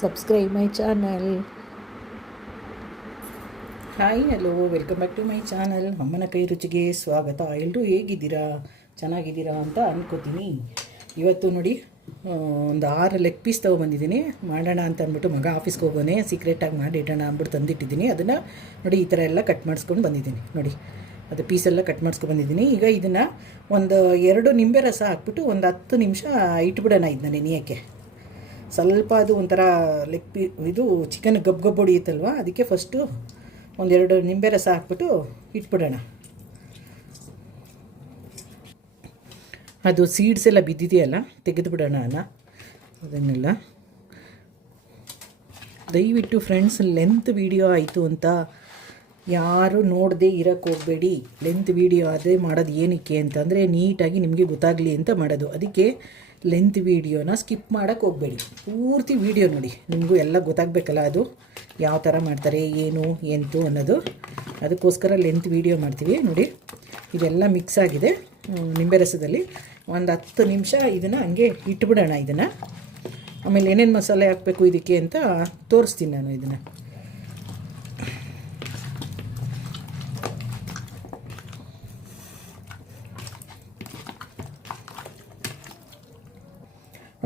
subscribe my channel hi hello welcome back to my channel ಅಮ್ಮನ ಕೈ ರುಚಿಗೆ ಸ್ವಾಗತ ಎಲ್ಲರೂ ಹೇಗಿದ್ದೀರಾ? ಚೆನ್ನಾಗಿದ್ದೀರಾ ಅಂತ ಅಂದ್ಕೋತೀನಿ ಇವತ್ತು ನೋಡಿ ಒಂದು ಆರು ಲೆಗ್ ಪೀಸ್ ತೊಗೊಬಂದಿದ್ದೀನಿ ಮಾಡೋಣ ಅಂತ ಅಂದ್ಬಿಟ್ಟು ಮಗ ಆಫೀಸ್ಗೆ ಹೋಗೋನೆ ಸೀಕ್ರೆಟಾಗಿ ಮಾಡಿ ಇಡೋಣ ಅಂದ್ಬಿಟ್ಟು ತಂದಿಟ್ಟಿದ್ದೀನಿ. ಅದನ್ನು ನೋಡಿ, ಈ ಥರ ಎಲ್ಲ ಕಟ್ ಮಾಡಿಸ್ಕೊಂಡು ಬಂದಿದ್ದೀನಿ. ನೋಡಿ, ಅದು ಪೀಸೆಲ್ಲ ಕಟ್ ಮಾಡಿಸ್ಕೊಂಡು ಬಂದಿದ್ದೀನಿ. ಈಗ ಇದನ್ನು ಒಂದು ಎರಡು ನಿಂಬೆ ರಸ ಹಾಕ್ಬಿಟ್ಟು ಒಂದು ಹತ್ತು ನಿಮಿಷ ಇಟ್ಬಿಡೋಣ ಇದನ್ನ ನೆನೆಯೋಕ್ಕೆ. ಸ್ವಲ್ಪ ಅದು ಒಂಥರ ಲೆಗ್ ಪಿ, ಇದು ಚಿಕನ್ ಗಬ್ ಗಬ್ ಹೊಡಿಯುತ್ತಲ್ವ ಅದಕ್ಕೆ ಫಸ್ಟು ಒಂದೆರಡು ನಿಂಬೆ ರಸ ಹಾಕ್ಬಿಟ್ಟು ಇಟ್ಬಿಡೋಣ. ಅದು ಸೀಡ್ಸ್ ಎಲ್ಲ ಬಿದ್ದಿದೆಯಲ್ಲ ತೆಗೆದು ಬಿಡೋಣ ಅಲ್ಲ ಅದನ್ನೆಲ್ಲ. ದಯವಿಟ್ಟು ಫ್ರೆಂಡ್ಸ್ ಲೆಂತ್ ವಿಡಿಯೋ ಆಯಿತು ಅಂತ ಯಾರು ನೋಡದೆ ಇರೋಕ್ಕೆ ಹೋಗಬೇಡಿ. ಲೆಂತ್ ವಿಡಿಯೋ ಆದರೆ ಮಾಡೋದು ಏನಕ್ಕೆ ಅಂತಂದರೆ, ನೀಟಾಗಿ ನಿಮಗೆ ಗೊತ್ತಾಗಲಿ ಅಂತ ಮಾಡೋದು. ಅದಕ್ಕೆ ಲೆಂತ್ ವಿಡಿಯೋನ ಸ್ಕಿಪ್ ಮಾಡೋಕ್ಕೆ ಹೋಗಬೇಡಿ. ಪೂರ್ತಿ ವೀಡಿಯೋ ನೋಡಿ. ನಿಮಗೂ ಎಲ್ಲ ಗೊತ್ತಾಗಬೇಕಲ್ಲ ಅದು? ಯಾವ ಥರ ಮಾಡ್ತಾರೆ, ಏನು, ಎಂತು ಅನ್ನೋದು? ಅದಕ್ಕೋಸ್ಕರ ಲೆಂತ್ ವೀಡಿಯೋ ಮಾಡ್ತೀವಿ. ನೋಡಿ, ಇದೆಲ್ಲ ಮಿಕ್ಸ್ ಆಗಿದೆ. ನಿಂಬೆ ರಸದಲ್ಲಿ ಒಂದು ಹತ್ತು ನಿಮಿಷ ಇದನ್ನು ಹಂಗೆ ಇಟ್ಬಿಡೋಣ ಇದನ್ನು. ಆಮೇಲೆ ಏನೇನು ಮಸಾಲೆ ಹಾಕಬೇಕು ಇದಕ್ಕೆ ಅಂತ ತೋರಿಸ್ತೀನಿ ನಾನು ಇದನ್ನು.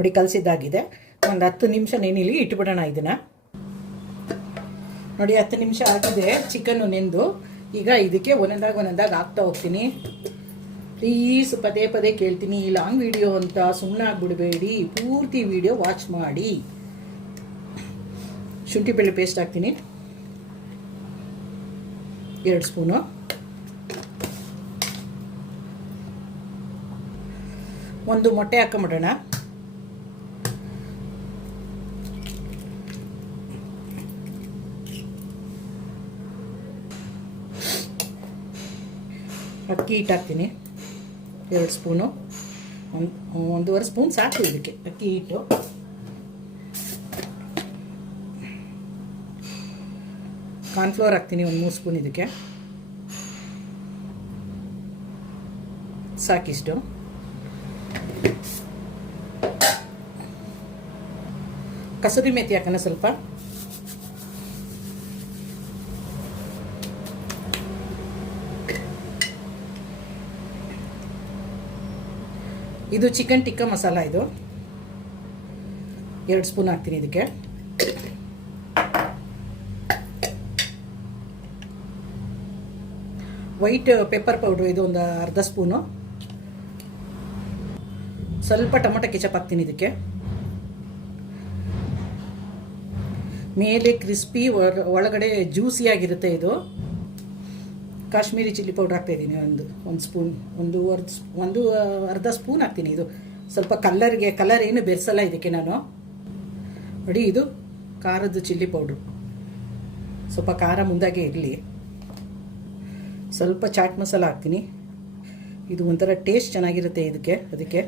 ನೋಡಿ, ಕಲಸಿದ್ದಾಗಿದೆ. ಒಂದು ಹತ್ತು ನಿಮಿಷ ನೆನಿಲಿ ಇಟ್ಬಿಡೋಣ ಇದನ್ನು. ನೋಡಿ, ಹತ್ತು ನಿಮಿಷ ಆಗಿದೆ ಚಿಕನ್ನು ನೆಂದು. ಈಗ ಇದಕ್ಕೆ ಒಂದೊಂದಾಗ ಒಂದೊಂದಾಗ ಹಾಕ್ತಾ ಹೋಗ್ತೀನಿ. ಪ್ಲೀಸ್ ಪದೇ ಪದೇ ಕೇಳ್ತೀನಿ. ಲಾಂಗ್ ವಿಡಿಯೋ ಅಂತ ಸುಮ್ಮನೆ ಆಗ್ಬಿಡಬೇಡಿ ಪೂರ್ತಿ ವಿಡಿಯೋ ವಾಚ್ ಮಾಡಿ. ಶುಂಠಿ ಬೆಳ್ಳಿ ಪೇಸ್ಟ್ ಹಾಕ್ತೀನಿ. ಎರಡು ಸ್ಪೂನು. ಒಂದು ಮೊಟ್ಟೆ ಹಾಕೊಂಬಿಡೋಣ. ಅಕ್ಕಿ ಹಿಟ್ಟು ಹಾಕ್ತೀನಿ ಎರಡು ಸ್ಪೂನು. ಒಂದು, ಒಂದೂವರೆ ಸ್ಪೂನ್ ಸಾಕು ಇದಕ್ಕೆ, ಅಕ್ಕಿ ಹಿಟ್ಟು. ಕಾರ್ನ್ಫ್ಲೋರ್ ಹಾಕ್ತೀನಿ, ಒಂದು ಮೂರು ಸ್ಪೂನ್ ಇದಕ್ಕೆ. ಸಾಕಿಷ್ಟು. ಕಸೂರಿ ಮೇಥಿ ಹಾಕೋಣ ಸ್ವಲ್ಪ. ಇದು ಚಿಕನ್ ಟಿಕ್ಕ ಮಸಾಲ ಇದು. ಎರಡು ಸ್ಪೂನ್ ಹಾಕ್ತೀನಿ ಇದಕ್ಕೆ. ವೈಟ್ ಪೆಪ್ಪರ್ ಪೌಡ್ರು ಇದು ಒಂದು ಅರ್ಧ ಸ್ಪೂನು ಸ್ವಲ್ಪ ಟೊಮೊಟೊ ಕೆಚಪ್ ಹಾಕ್ತೀನಿ ಇದಕ್ಕೆ. ಮೇಲೆ ಕ್ರಿಸ್ಪಿ ಒಳಗಡೆ ಜ್ಯೂಸಿಯಾಗಿರುತ್ತೆ ಇದು. ಕಾಶ್ಮೀರಿ ಚಿಲ್ಲಿ ಪೌಡ್ರ್ ಹಾಕ್ತಾಯಿದ್ದೀನಿ ಒಂದು ಒಂದು ಸ್ಪೂನ್, ಒಂದು ಅರ್ಧ ಒಂದು ಅರ್ಧ ಸ್ಪೂನ್ ಹಾಕ್ತೀನಿ ಇದು. ಸ್ವಲ್ಪ ಕಲ್ಲರ್ಗೆ, ಕಲರ್ ಏನು ಬೆರೆಸಲ್ಲ ಇದಕ್ಕೆ ನಾನು. ನೋಡಿ, ಇದು ಖಾರದ ಚಿಲ್ಲಿ ಪೌಡ್ರು. ಸ್ವಲ್ಪ ಖಾರ ಮುಂದಾಗೆ ಇರಲಿ. ಸ್ವಲ್ಪ ಚಾಟ್ ಮಸಾಲ ಹಾಕ್ತೀನಿ. ಇದು ಒಂಥರ ಟೇಸ್ಟ್ ಚೆನ್ನಾಗಿರುತ್ತೆ ಇದಕ್ಕೆ, ಅದಕ್ಕೆ.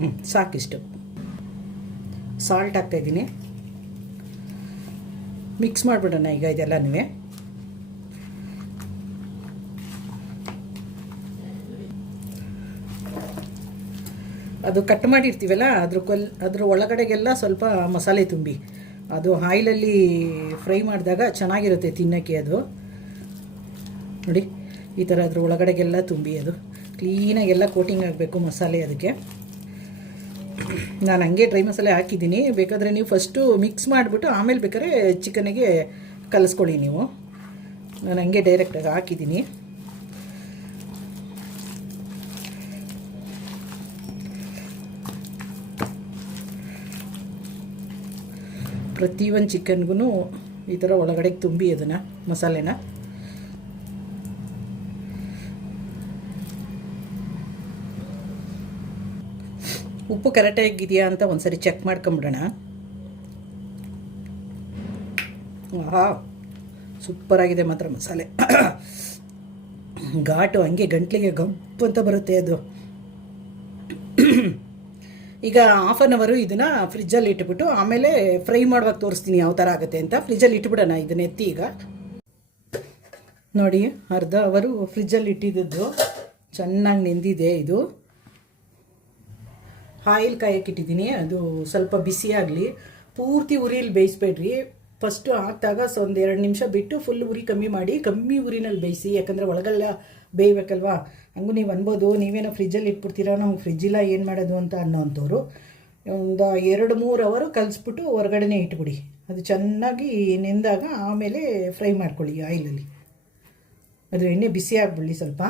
ಹ್ಞೂ ಸಾಕಿಷ್ಟು. ಸಾಲ್ಟ್ ಹಾಕ್ತಾಯಿದ್ದೀನಿ ಮಿಕ್ಸ್ ಮಾಡಿಬಿಡೋಣ ಈಗ ಇದೆಲ್ಲನೂ. ಅದು ಕಟ್ ಮಾಡಿರ್ತೀವಲ್ಲ, ಅದ್ರ ಕೊಲ್, ಅದ್ರ ಒಳಗಡೆಗೆಲ್ಲ ಸ್ವಲ್ಪ ಮಸಾಲೆ ತುಂಬಿ. ಅದು ಆಯಿಲಲ್ಲಿ ಫ್ರೈ ಮಾಡಿದಾಗ ಚೆನ್ನಾಗಿರುತ್ತೆ ತಿನ್ನೋಕ್ಕೆ ಅದು. ನೋಡಿ, ಈ ಥರ ಅದ್ರ ಒಳಗಡೆಗೆಲ್ಲ ತುಂಬಿ ಅದು. ಕ್ಲೀನಾಗೆಲ್ಲ ಕೋಟಿಂಗ್ ಆಗಬೇಕು ಮಸಾಲೆ ಅದಕ್ಕೆ. ನಾನು ಹಂಗೆ ಡ್ರೈ ಮಸಾಲೆ ಹಾಕಿದ್ದೀನಿ. ಬೇಕಾದರೆ ನೀವು ಫಸ್ಟು ಮಿಕ್ಸ್ ಮಾಡಿಬಿಟ್ಟು ಆಮೇಲೆ ಬೇಕಾದ್ರೆ ಚಿಕನಿಗೆ ಕಲಿಸ್ಕೊಳ್ಳಿ ನೀವು. ನಾನು ಹಂಗೆ ಡೈರೆಕ್ಟಾಗಿ ಹಾಕಿದ್ದೀನಿ. ಪ್ರತಿಯೊಂದು ಚಿಕನ್ಗೂ ಈ ಥರ ಒಳಗಡೆ ತುಂಬಿ ಅದನ್ನು, ಮಸಾಲೆನ. ಉಪ್ಪು ಕರೆಕ್ಟಾಗಿದೆಯಾ ಅಂತ ಒಂದ್ಸರಿ ಚೆಕ್ ಮಾಡ್ಕೊಂಬಿಡೋಣ. ಆಹಾ ಸೂಪರಾಗಿದೆ ಮಾತ್ರ ಮಸಾಲೆ. ಘಾಟು ಹಂಗೆ ಗಂಟ್ಲಿಗೆ ಗಂಪು ಅಂತ ಬರುತ್ತೆ ಅದು. ಈಗ ಹಾಫ್ ಆನ್ ಅವರು ಇದನ್ನು ಫ್ರಿಜ್ಜಲ್ಲಿ ಇಟ್ಬಿಟ್ಟು ಆಮೇಲೆ ಫ್ರೈ ಮಾಡುವಾಗ ತೋರಿಸ್ತೀನಿ ಯಾವ ಥರ ಆಗುತ್ತೆ ಅಂತ. ಫ್ರಿಜ್ಜಲ್ಲಿ ಇಟ್ಬಿಡೋಣ ಇದನ್ನ ಎತ್ತಿ ಈಗ. ನೋಡಿ, ಅರ್ಧ ಅವರು ಫ್ರಿಜ್ಜಲ್ಲಿ ಇಟ್ಟಿದ್ದದ್ದು. ಚೆನ್ನಾಗಿ ನೆಂದಿದೆ ಇದು. ಆಯಿಲ್ ಕಾಯಕ್ಕಿಟ್ಟಿದ್ದೀನಿ ಅದು ಸ್ವಲ್ಪ ಬಿಸಿ ಆಗಲಿ. ಪೂರ್ತಿ ಉರಿಯಲ್ಲಿ ಬೇಯಿಸ್ಬೇಡ್ರಿ. ಫಸ್ಟು ಹಾಕಿದಾಗ ಸೊ ಒಂದು ಎರಡು ನಿಮಿಷ ಬಿಟ್ಟು ಫುಲ್ ಉರಿ ಕಮ್ಮಿ ಮಾಡಿ, ಕಮ್ಮಿ ಉರಿನಲ್ಲಿ ಬೇಯಿಸಿ, ಯಾಕಂದರೆ ಒಳಗೆಲ್ಲ ಬೇಯಬೇಕಲ್ವಾ? ಹಂಗೂ ನೀವು ಅನ್ಬೋದು, ನೀವೇನೋ ಫ್ರಿಜ್ಜಲ್ಲಿ ಇಟ್ಬಿಡ್ತೀರಾ ನಮ್ಗೆ ಫ್ರಿಜ್ಜಿಲ್ಲ ಏನು ಮಾಡೋದು ಅಂತ ಅನ್ನೋವಂಥವ್ರು ಒಂದು ಎರಡು ಮೂರು ಅವರು ಕಲಿಸ್ಬಿಟ್ಟು ಹೊರಗಡೆನೇ ಇಟ್ಬಿಡಿ. ಅದು ಚೆನ್ನಾಗಿ ನೆಂದಾಗ ಆಮೇಲೆ ಫ್ರೈ ಮಾಡ್ಕೊಳ್ಳಿ ಆಯಿಲಲ್ಲಿ. ಅದು ಎಣ್ಣೆ ಬಿಸಿ ಆಗಿಬಿಡಲಿ ಸ್ವಲ್ಪ.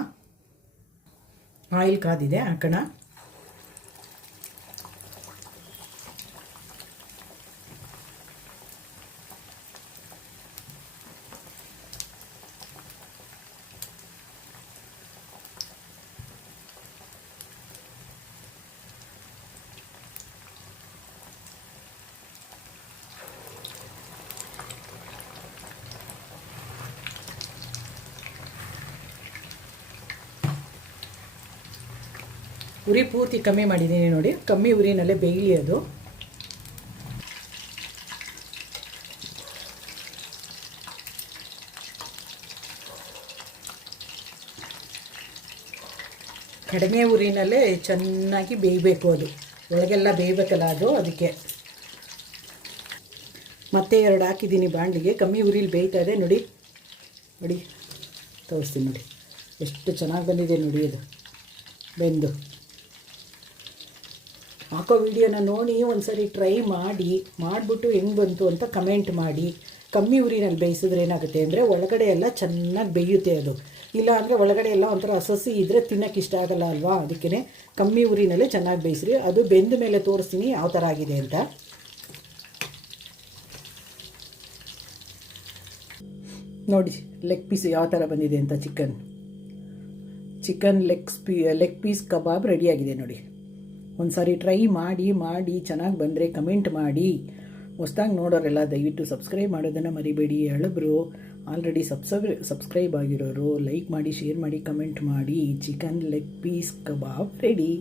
ಆಯಿಲ್ ಕಾದಿದೆ, ಹಾಕೋಣ. ಉರಿ ಪೂರ್ತಿ ಕಮ್ಮಿ ಮಾಡಿದ್ದೀನಿ ನೋಡಿ. ಕಮ್ಮಿ ಉರಿನಲ್ಲೇ ಬೇಯಲಿ ಅದು. ಕಡಿಮೆ ಉರಿನಲ್ಲೇ ಚೆನ್ನಾಗಿ ಬೇಯಬೇಕು ಅದು. ಒಳಗೆಲ್ಲ ಬೇಯಬೇಕಲ್ಲ ಅದು, ಅದಕ್ಕೆ. ಮತ್ತೆ ಎರಡು ಹಾಕಿದ್ದೀನಿ ಬಾಣಲಿಗೆ. ಕಮ್ಮಿ ಉರಿಲಿ ಬೇಯ್ತಾ ಇದೆ. ನೋಡಿ. ನೋಡಿ. ತೋರಿಸ್ತೀನಿ ನೋಡಿ. ಎಷ್ಟು ಚೆನ್ನಾಗಿ ಬಂದಿದೆ ನೋಡಿ ಅದು. ಬೆಂದು. ಹಾಕೋ ವಿಡಿಯೋನ ನೋಡಿ, ಒಂದ್ಸರಿ ಟ್ರೈ ಮಾಡಿ, ಮಾಡಿಬಿಟ್ಟು ಹೆಂಗೆ ಬಂತು ಅಂತ ಕಮೆಂಟ್ ಮಾಡಿ. ಕಮ್ಮಿ ಉರಿನಲ್ಲಿ ಬೇಯಿಸಿದ್ರೆ ಏನಾಗುತ್ತೆ ಅಂದರೆ, ಒಳಗಡೆ ಎಲ್ಲ ಚೆನ್ನಾಗಿ ಬೇಯುತ್ತೆ ಅದು. ಇಲ್ಲ ಅಂದರೆ ಒಳಗಡೆ ಎಲ್ಲ ಒಂಥರ ಹಸಸಿ ಇದ್ದರೆ ತಿನ್ನೋಕ್ಕೆ ಇಷ್ಟ ಆಗಲ್ಲ ಅಲ್ವಾ? ಅದಕ್ಕೆ ಕಮ್ಮಿ ಉರಿನಲ್ಲೇ ಚೆನ್ನಾಗಿ ಬೇಯಿಸ್ರಿ. ಅದು ಬೆಂದ ಮೇಲೆ ತೋರಿಸ್ತೀನಿ ಯಾವ ಥರ ಆಗಿದೆ ಅಂತ. ನೋಡಿ ಲೆಗ್ ಪೀಸ್ ಯಾವ ಥರ ಬಂದಿದೆ ಅಂತ ಚಿಕನ್. ಚಿಕನ್ ಲೆಗ್ ಪೀ ಲೆಗ್ ಪೀಸ್ ಕಬಾಬ್ ರೆಡಿಯಾಗಿದೆ ನೋಡಿ. ಒಂದು ಸಾರಿ ಟ್ರೈ ಮಾಡಿ ಮಾಡಿ, ಚೆನ್ನಾಗಿ ಬಂದರೆ ಕಮೆಂಟ್ ಮಾಡಿ. ಹೊಸ್ದಾಗಿ ನೋಡೋರೆಲ್ಲ ದಯವಿಟ್ಟು ಸಬ್ಸ್ಕ್ರೈಬ್ ಮಾಡೋದನ್ನು ಮರಿಬೇಡಿ ಹಳಬ್ರು ಆಲ್ರೆಡಿ ಸಬ್ಸ್ಕ್ರೈ ಸಬ್ಸ್ಕ್ರೈಬ್ ಆಗಿರೋರು, ಲೈಕ್ ಮಾಡಿ, ಶೇರ್ ಮಾಡಿ, ಕಮೆಂಟ್ ಮಾಡಿ. Chicken leg piece kebab ready.